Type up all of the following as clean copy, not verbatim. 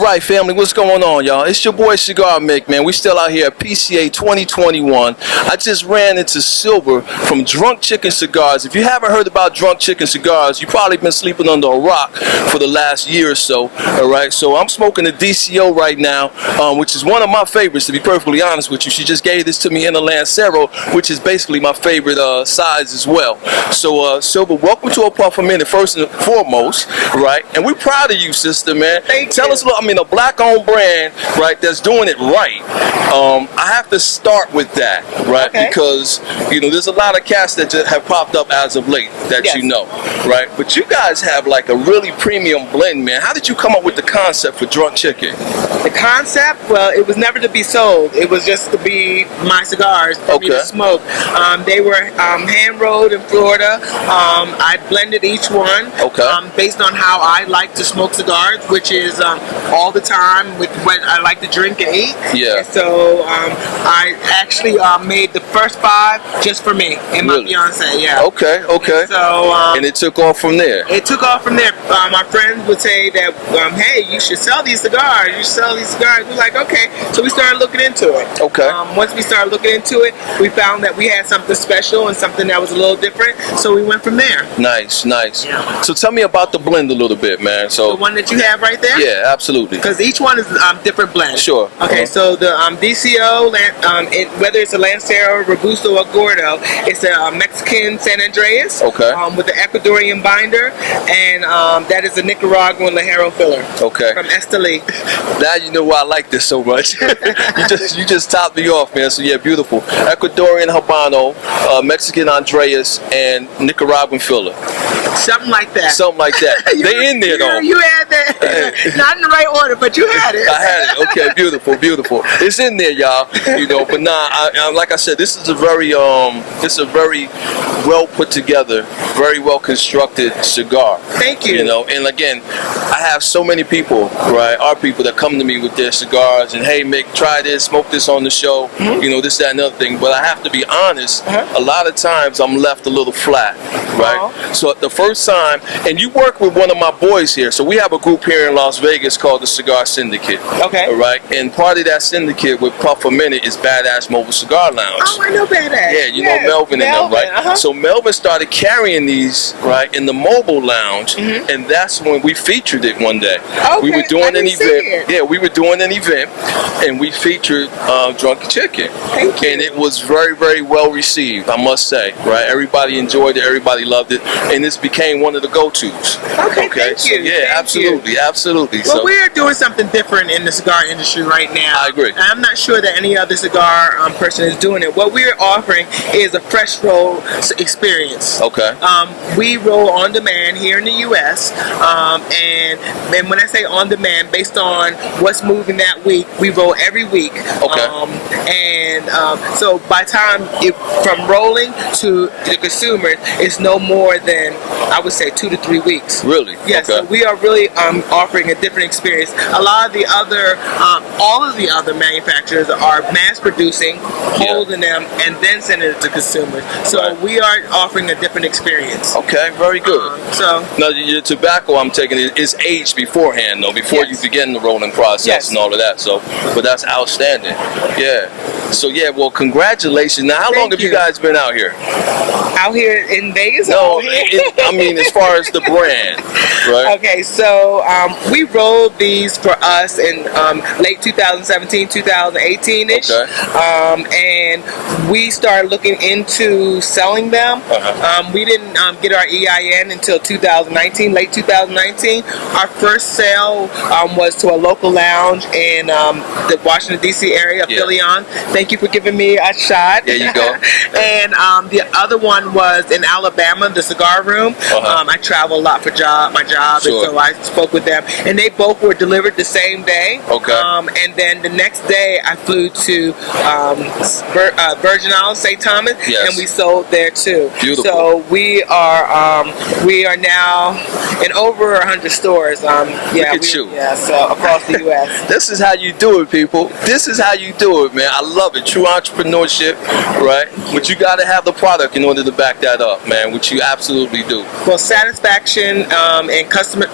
right, family, what's going on, y'all? It's your boy Cigar Mick, man. We still out here at PCA 2021. I just ran into Sylver from Drunk Chicken Cigars. If you haven't heard about Drunk Chicken Cigars, you've probably been sleeping under a rock for the last year or so, all right? So I'm smoking a DCO right now, which is one of my favorites, to be perfectly honest with you. She just gave this to me in a Lancero, which is basically my favorite size as well. So, Sylver, welcome to A Puff a Minute, first and foremost, right? And we're proud of you, sister, man. Tell us a little, a black-owned brand, right, that's doing it right. I have to start with that, right? Because, you know, there's a lot of cats that just have popped up as of late that you know, right? But you guys have like a really premium blend, man. How did you come up with the concept for Drunk Chicken? The concept, well, it was never to be sold. It was just to be my cigars for me to smoke. They were hand-rolled in Florida. I blended each one based on how I like to smoke cigars, which is all the time with what I like to drink and eat. Yeah. And so I actually made the first 5 just for me and my fiance. Yeah. Okay. And so and it took off from there. It took off from there. My friends would say that, hey, you should sell these cigars. You should sell these cigars. We're like, okay. So we started looking into it. Once we started looking into it, we found that we had something special and something that was a little different. So we went from there. Nice. Yeah. So tell me about the blend a little bit, man. So the one that you have right there? Yeah, absolutely. Because each one is different blends. Sure. Okay, so the DCO, whether it's a Lancero, Robusto, or Gordo, it's a Mexican San Andreas. With the Ecuadorian binder, and that is a Nicaraguan Lajero filler. From Esteli. Now you know why I like this so much. you just topped me off, man. So yeah, beautiful. Ecuadorian Habano, Mexican Andreas, and Nicaraguan filler. Something like that. They in there though. You had that. Not in the right order, but you had it. I had it. Okay, beautiful. It's in there, y'all. You know, but like I said, this is a very well put together, very well constructed cigar. Thank you. You know, and again, I have so many people, right? Our people that come to me with their cigars and, hey, Mick, try this, smoke this on the show, you know, this, that, and other thing. But I have to be honest, a lot of times I'm left a little flat, right? So the first time, and you work with one of my boys here, so we have a group here in Las Vegas called the Cigar Syndicate. All right? And part of that syndicate with Puff a Minute is Badass Mobile Cigar Lounge. Oh, I know Badass. Yeah, you know Melvin and them, right? So Melvin started carrying these, right, in the mobile lounge, and that's when we featured it one day. We were doing an event. Yeah, we were doing an event, and we featured Drunk Chicken. Thank you. And it was very, very well received, I must say, right? Everybody enjoyed it, everybody loved it, and this became one of the go-tos. Thank so you. Yeah, absolutely. Well, so we're doing something different in the cigar industry right now. I agree. And I'm not sure that any other cigar person is doing it. What we're offering is a fresh roll experience. We roll on demand here in the U.S. And when I say on demand, based on what's moving that week, we roll every week. So by time from rolling to the consumer, it's no more than, I would say, 2 to 3 weeks. Really? Yes. So we are really offering a different experience. A lot of the other, all of the other manufacturers are mass producing, holding them, and then sending it to consumers. So we are offering a different experience. Okay, very good. Now your tobacco I'm taking is aged beforehand, though, before you begin the rolling process and all of that. So, but that's outstanding. Yeah. So yeah, well, congratulations. Now, how long have you guys been out here? Out here in Vegas? No, I mean as far as the brand, right? Okay, so we rolled these for us in late 2017, 2018-ish. And we started looking into selling them. We didn't get our EIN until 2019, late 2019. Our first sale was to a local lounge in the Washington, D.C. area, Philly-on. Thank you for giving me a shot. There you go. And the other one was in Alabama, the Cigar Room. I travel a lot for my job, and so I spoke with them. And they both were delivered the same day. And then the next day, I flew to Virgin Islands, St. Thomas, and we sold there too. Beautiful. So we are now in over 100 stores. Look at you. Yeah, so across the U.S. This is how you do it, people. This is how you do it, man. I love it. True entrepreneurship, right? But you got to have the product in order to back that up, man, which you absolutely do. Well, satisfaction and customer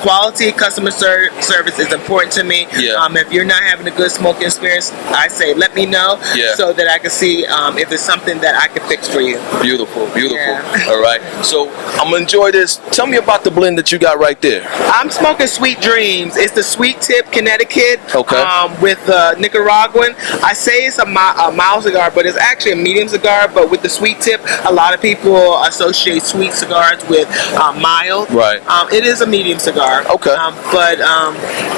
service is important to me. If you're not having a good smoking experience, I say let me know so that I can see if it's something that I can fix for you. Beautiful. All right, so I'm gonna enjoy this. Tell me about the blend that you got right there. I'm smoking Sweet Dreams. It's the Sweet Tip Connecticut with Nicaraguan. I say it's a mild cigar, but it's actually a medium cigar. But with the sweet tip, a lot of people associate sweet cigars with mild. Right. It is a medium cigar. Okay. But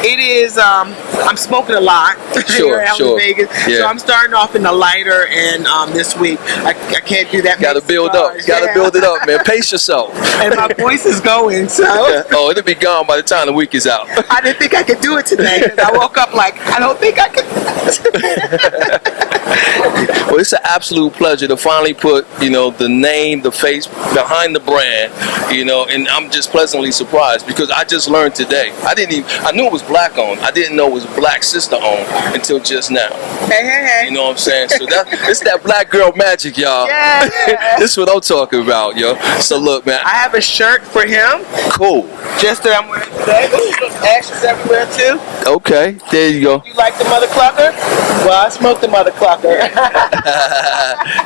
it is. I'm smoking a lot here out in Vegas, so I'm starting off in the lighter. And this week, I can't do that. Got to build up. Got to build it up, man. Pace yourself. And my voice is going. So. Oh, it'll be gone by the time the week is out. I didn't think I could do it today. I woke up like I don't think I could. Well, it's an absolute pleasure to finally put, the name, the face behind the brand, and I'm just pleasantly surprised because I just learned today. I knew it was black owned. I didn't know it was black sister owned until just now. Hey. You know what I'm saying? So it's that black girl magic, y'all. Yeah. This is what I'm talking about, yo. So look, man. I have a shirt for him. Cool. Just that I'm wearing today. There's ashes everywhere too. Okay, there you go. You like the mother clucker? Well, I smoked the mother clucker.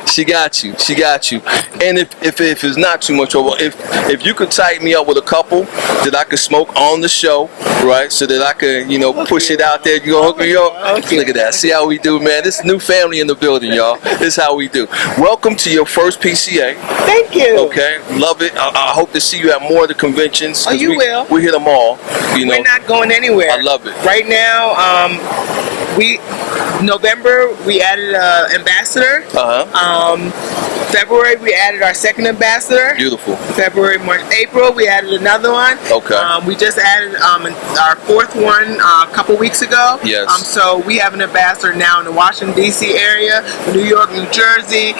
She got you. And if it's not too much trouble, if you could tighten me up with a couple that I could smoke on the show, right, so that I could, push it out there, you gonna hook me up? Okay. Look at that. See how we do, man. This new family in the building, y'all. This is how we do. Welcome to your first PCA. Thank you. Okay, love it. I hope to see you at more of the conventions. Oh, you will. We hit them all. We're not going anywhere. I love it. Right now, November we added an ambassador. February we added our second ambassador. Beautiful. February, March, April we added another one. Okay. We just added our fourth one a couple weeks ago. Yes. So we have an ambassador now in the Washington D.C. area, New York, New Jersey,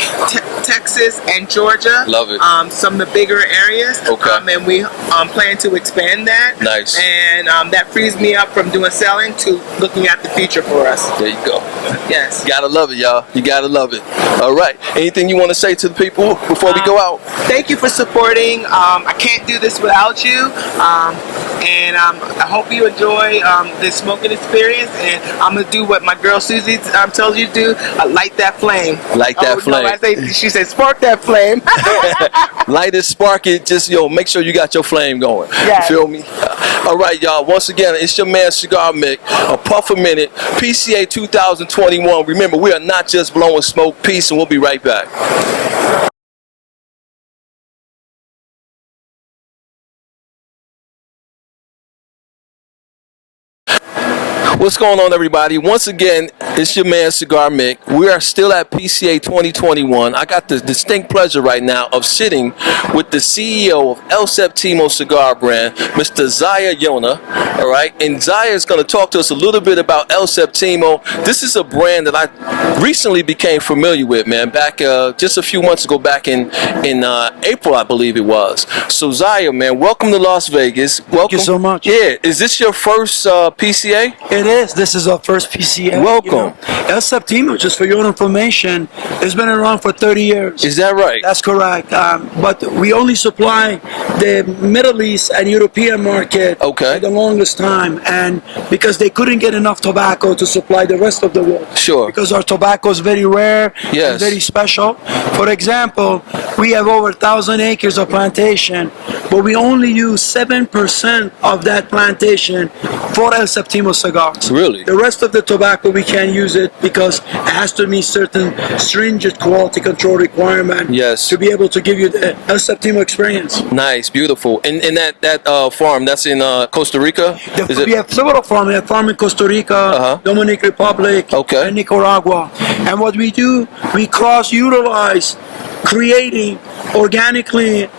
Texas, and Georgia. Love it. Some of the bigger areas. Okay. And we plan to expand that. Nice. And that frees me up from doing selling to looking at the future for us. There you go. Yes. Gotta love it, y'all. You gotta love it. All right. Anything you want to say to the people before we go out? Thank you for supporting. I can't do this without you. And I hope you enjoy this smoking experience. And I'm gonna do what my girl Susie tells you to do. Light that flame. Light that flame. No, she said, spark that flame. Light it, spark it. Just make sure you got your flame going. Yes. You feel me? All right, y'all. Once again, it's your man Cigar Mick. A puff a minute. PCA 2021. Remember, we are not just blowing smoke. Peace, and we'll be right back. What's going on, everybody? Once again, it's your man Cigar Mick. We are still at PCA 2021. I got the distinct pleasure right now of sitting with the CEO of El Septimo Cigar Brand, Mr. Zaya Younan. All right, and Zaya is going to talk to us a little bit about El Septimo. This is a brand that I recently became familiar with, man. Back just a few months ago, back in April, I believe it was. So Zaya, man, welcome to Las Vegas. Welcome. Thank you so much. Yeah, is this your first PCA? It is. This is our first PCA. Welcome. El Septimo, just for your information, has been around for 30 years. Is that right? That's correct. But we only supply the Middle East and European market for the longest time, and because they couldn't get enough tobacco to supply the rest of the world. Sure. Because our tobacco is very rare and very special. For example, we have over 1,000 acres of plantation, but we only use 7% of that plantation for El Septimo cigars. Really? The rest of the tobacco, we can't use it because it has to meet certain stringent quality control requirements to be able to give you the El Septimo experience. Nice, beautiful. And that farm, that's in Costa Rica? We have several farms. We have farm in Costa Rica, Dominican Republic, and Nicaragua. And what we do, we cross-utilize creating organically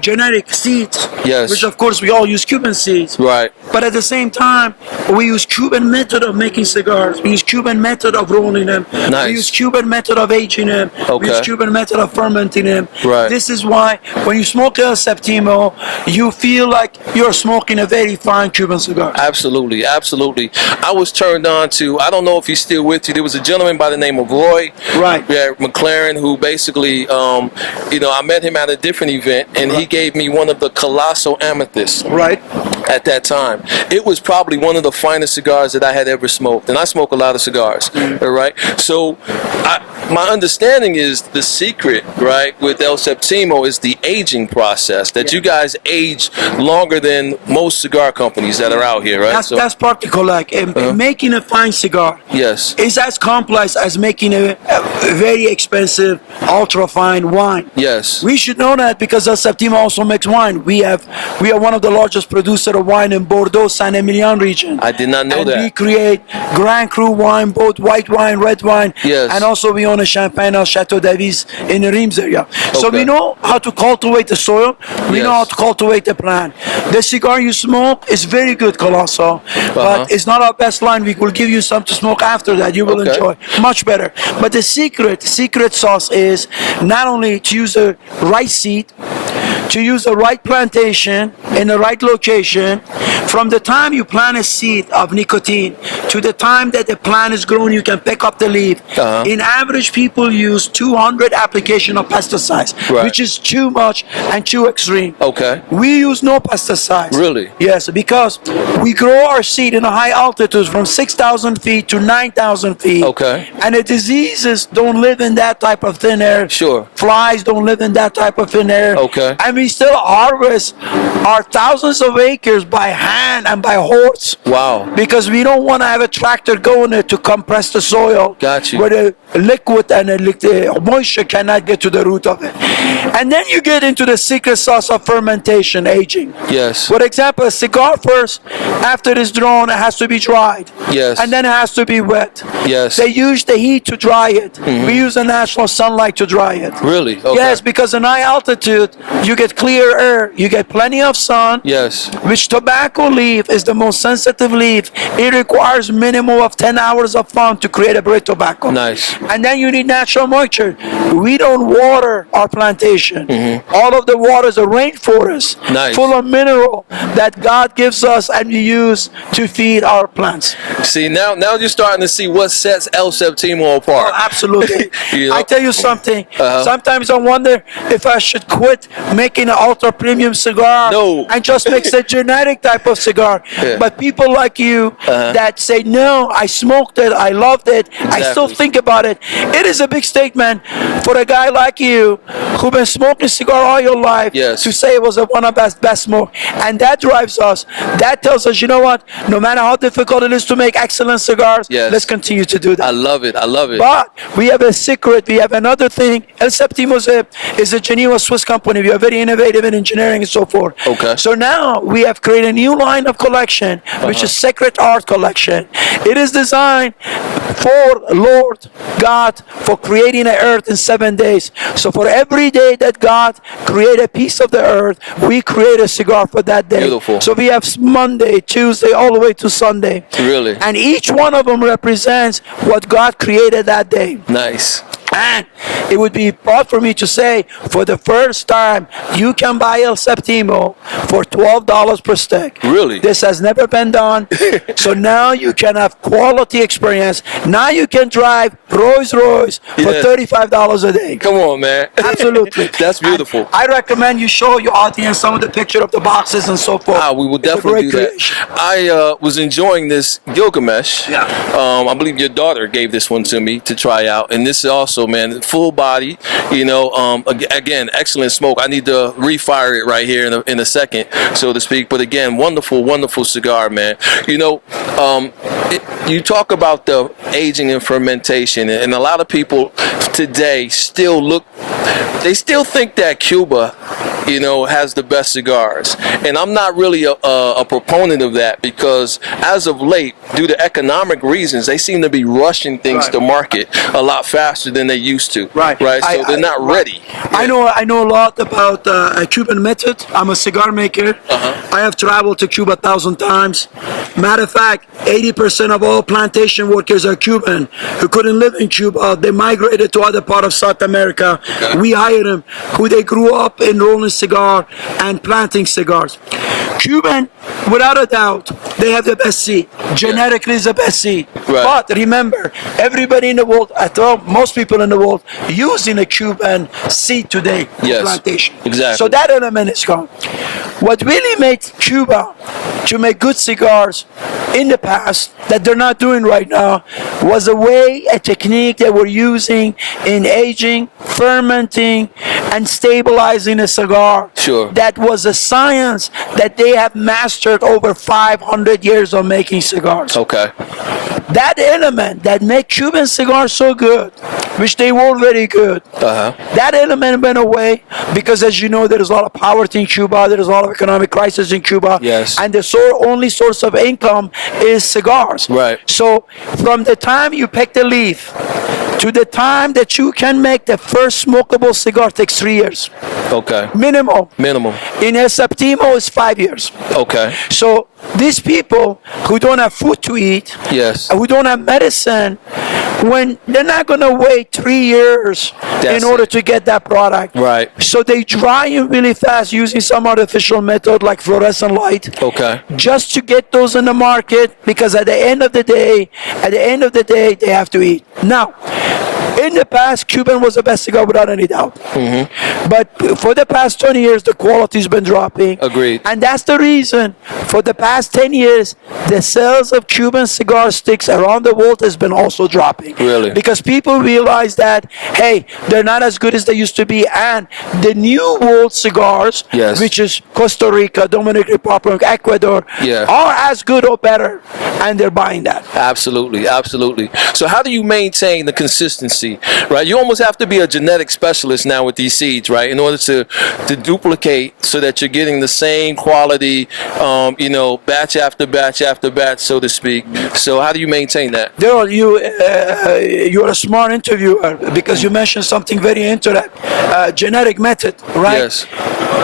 genetic seeds, which of course we all use Cuban seeds. Right. But at the same time, we use Cuban method of making cigars. We use Cuban method of rolling them. Nice. We use Cuban method of aging them. We use Cuban method of fermenting them. Right. This is why when you smoke El Septimo, you feel like you're smoking a very fine Cuban cigar. Absolutely, absolutely. I was turned on to, I don't know if he's still with you, there was a gentleman by the name of Roy. Right. Yeah, McLaren, who basically actually, I met him at a different event, and he gave me one of the Colossal Amethysts. Right. At that time, it was probably one of the finest cigars that I had ever smoked, and I smoke a lot of cigars. All right, so my understanding is the secret, right, with El Septimo is the aging process. That you guys age longer than most cigar companies that are out here, right? That's partly correct. Making a fine cigar, yes, is as complex as making a very expensive ultra fine wine. Yes, we should know that because El Septimo also makes wine. We are one of the largest producers of wine in Bordeaux, Saint Emilion region. I did not know that. We create Grand Cru wine, both white wine, red wine, yes, and also we own a champagne at Chateau Davis in the Reims area. So we know how to cultivate the soil. We know how to cultivate the plant. The cigar you smoke is very good, Colossal, but it's not our best line. We will give you some to smoke after that. You will enjoy much better. But the secret sauce is not only to use the right seed, to use the right plantation in the right location. From the time you plant a seed of nicotine to the time that the plant is grown, you can pick up the leaf. In average, people use 200 application of pesticides, which is too much and too extreme. We use no pesticides. Really? Yes, because we grow our seed in a high altitude from 6,000 feet to 9,000 feet. And the diseases don't live in that type of thin air. Sure. Flies don't live in that type of thin air. And we still harvest our thousands of acres by hand and by horse. Wow. Because we don't want to have a tractor going there to compress the soil. Got you. Where the liquid and the moisture cannot get to the root of it. And then you get into the secret sauce of fermentation, aging. Yes. For example, a cigar first, after it's drawn, it has to be dried. Yes. And then it has to be wet. Yes. They use the heat to dry it. We use the natural sunlight to dry it. Really? Yes, because in high altitude, you get clear air, you get plenty of sun. Yes. Which tobacco leaf is the most sensitive leaf. It requires minimum of 10 hours of sun to create a great tobacco. Nice. And then you need natural moisture. We don't water our plantation. All of the water is a rainforest, full of mineral that God gives us and we use to feed our plants. See, now you're starting to see what sets El Septimo apart. Oh, absolutely. You know? I tell you something. Sometimes I wonder if I should quit making an ultra premium cigar and just make a generic type of cigar. But people like you that say, no, I smoked it, I loved it, I still think about it. It is a big statement for a guy like you who've been smoking cigar all your life to say it was one of the best smoke. And that drives us. That tells us, you know what, no matter how difficult it is to make excellent cigars, let's continue to do that. I love it. I love it. But we have a secret. We have another thing. El Septimo is a Geneva Swiss company. We are very innovative in engineering and so forth. So now we have created a new line of collection, which is Sacred Art Collection. It is designed for Lord God for creating the earth in 7 days. So for every day that God created a piece of the earth, we create a cigar for that day. Beautiful. So we have Monday, Tuesday, all the way to Sunday. Really? And each one of them represents what God created that day. Nice. And it would be proud for me to say, for the first time, you can buy El Septimo for $12 per stick. Really? This has never been done. So now you can have quality experience. Now you can drive Rolls Royce for $35 a day. Come on, man. Absolutely. That's beautiful. And I recommend you show your audience some of the picture of the boxes and so forth. We will definitely do that. I was enjoying this Gilgamesh. I believe your daughter gave this one to me to try out, and this is also, man, full body, again, excellent smoke. I need to refire it right here in a second, so to speak. But again, wonderful cigar, man. You talk about the aging and fermentation, and a lot of people today still think that Cuba, has the best cigars. And I'm not really a proponent of that, because as of late, due to economic reasons, they seem to be rushing things to market a lot faster than they used to. Right. So they're not ready. I know a lot about a Cuban method. I'm a cigar maker. I have traveled to Cuba 1,000 times. Matter of fact, 80% of all plantation workers are Cuban who couldn't live in Cuba. They migrated to other part of South America. We hired them, who they grew up in rolling cigar and planting cigars. Cuban, without a doubt, they have the best seed. Genetically is the best seed. Right. But remember, everybody in the world, most people in the world, using a Cuban seed today for plantation. Exactly. So that element is gone. What really made Cuba to make good cigars in the past that they're not doing right now was a technique they were using in aging, fermenting, and stabilizing a cigar. Sure. That was a science that they have mastered over 500 years of making cigars. Okay. That element that made Cuban cigars so good, which they were very good, that element went away because, as you know, there is a lot of poverty in Cuba, there is a lot of economic crisis in Cuba, and the only source of income is cigars. Right. So from the time you pick the leaf to the time that you can make the first smokable cigar takes 3 years. Okay. Minimum. In El Septimo, it's 5 years. Okay. So these people who don't have food to eat, who don't have medicine, when they're not going to wait 3 years in order to get that product. Right. So they dry it really fast using some artificial method like fluorescent light. Okay. Just to get those in the market, because at the end of the day, they have to eat. Now, in the past, Cuban was the best cigar without any doubt. Mm-hmm. But for the past 20 years, the quality's been dropping. Agreed. And that's the reason, for the past 10 years, the sales of Cuban cigar sticks around the world has been also dropping. Really? Because people realize that, hey, they're not as good as they used to be. And the new world cigars, which is Costa Rica, Dominican Republic, Ecuador, are as good or better. And they're buying that. Absolutely. So how do you maintain the consistency, right? You almost have to be a genetic specialist now with these seeds, right? In order to duplicate so that you're getting the same quality, batch after batch after batch, so to speak. So how do you maintain that? Daryl, you're a smart interviewer because you mentioned something very interesting, genetic method, right? Yes.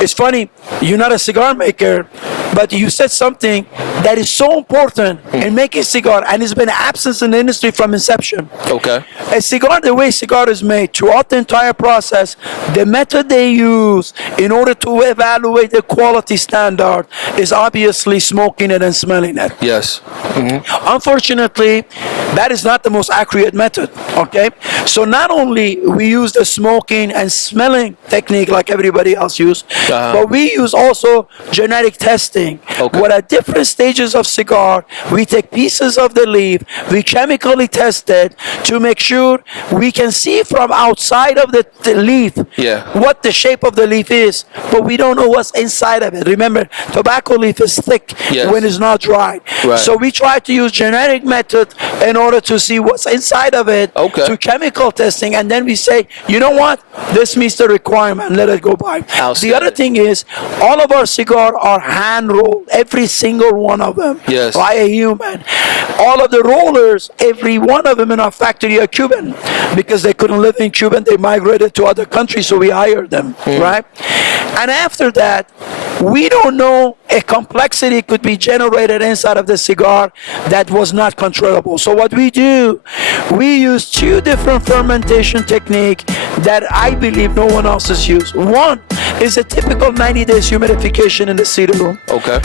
It's funny, you're not a cigar maker, but you said something that is so important in making cigar, and it's been absent in the industry from inception. Okay. A cigar, the way cigar is made, throughout the entire process, the method they use in order to evaluate the quality standard is obviously smoking it and smelling it. Yes. Mm-hmm. Unfortunately, that is not the most accurate method, okay? So not only we use the smoking and smelling technique like everybody else use, but we use also genetic testing. Okay. Where at different stages of cigar, we take pieces of the leaf, we chemically test it to make sure we can see from outside of the leaf what the shape of the leaf is, but we don't know what's inside of it. Remember, tobacco leaf is thick when it's not dried. Right. So we try to use genetic method in order to see what's inside of it to chemical testing, and then we say, you know what, this meets the requirement, let it go by. The other thing is, all of our cigars are hand rolled, every single one of them, by a human. All of the rollers, every one of them in our factory are Cuban, because they couldn't live in Cuba, they migrated to other countries, so we hired them, right? And after that, we don't know, a complexity could be generated inside of the cigar that was not controllable. So what we do, we use 2 different fermentation techniques that I believe no one else has used. One is a typical 90 days humidification in the cedar room,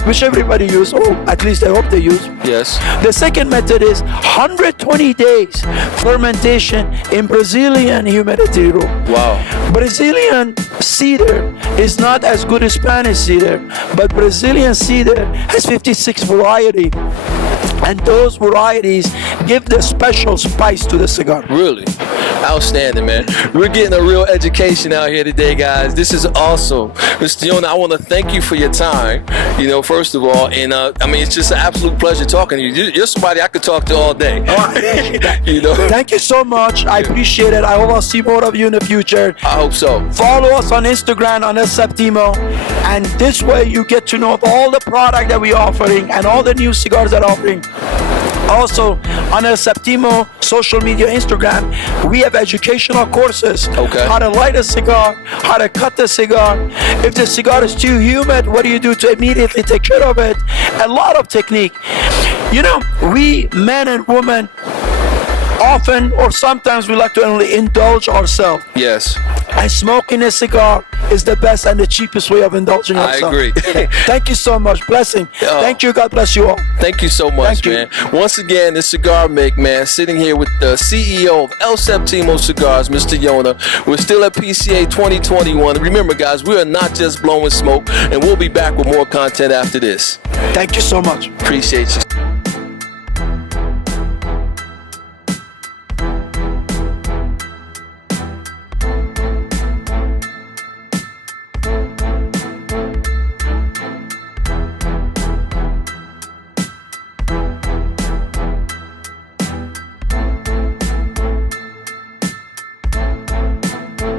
which everybody uses, or at least I hope they use. Yes. The second method is 120 days fermentation in Brazilian humidity room. Wow. Brazilian cedar is not as good as Spanish cedar, but Brazilian cedar has 56 varieties, and those varieties give the special spice to the cigar. Really? Outstanding, man. We're getting a real education out here today, guys. This is awesome. Mr. Younan, I want to thank you for your time, first of all. And, it's just an absolute pleasure talking to you. You're somebody I could talk to all day. Thank you so much. I appreciate it. I hope I'll see more of you in the future. I hope so. Follow us on Instagram on El Septimo, and this way you get to know of all the product that we're offering and all the new cigars that are offering. Also, on El Septimo social media, Instagram, we have educational courses. How to light a cigar, how to cut the cigar. If the cigar is too humid, what do you do to immediately take care of it? A lot of technique. We, men and women, often or sometimes we like to only indulge ourselves. Yes. And smoking a cigar is the best and the cheapest way of indulging I yourself. agree. Thank you so much. Blessing. Thank you. God bless you all. Thank you so much, Thank you. man. Once again, it's Cigar Make, man. Sitting here with the CEO of El Septimo Cigars, Mr. Younan. We're still at PCA 2021. Remember, guys, we are not just blowing smoke, and we'll be back with more content after this. Thank you so much. Appreciate you.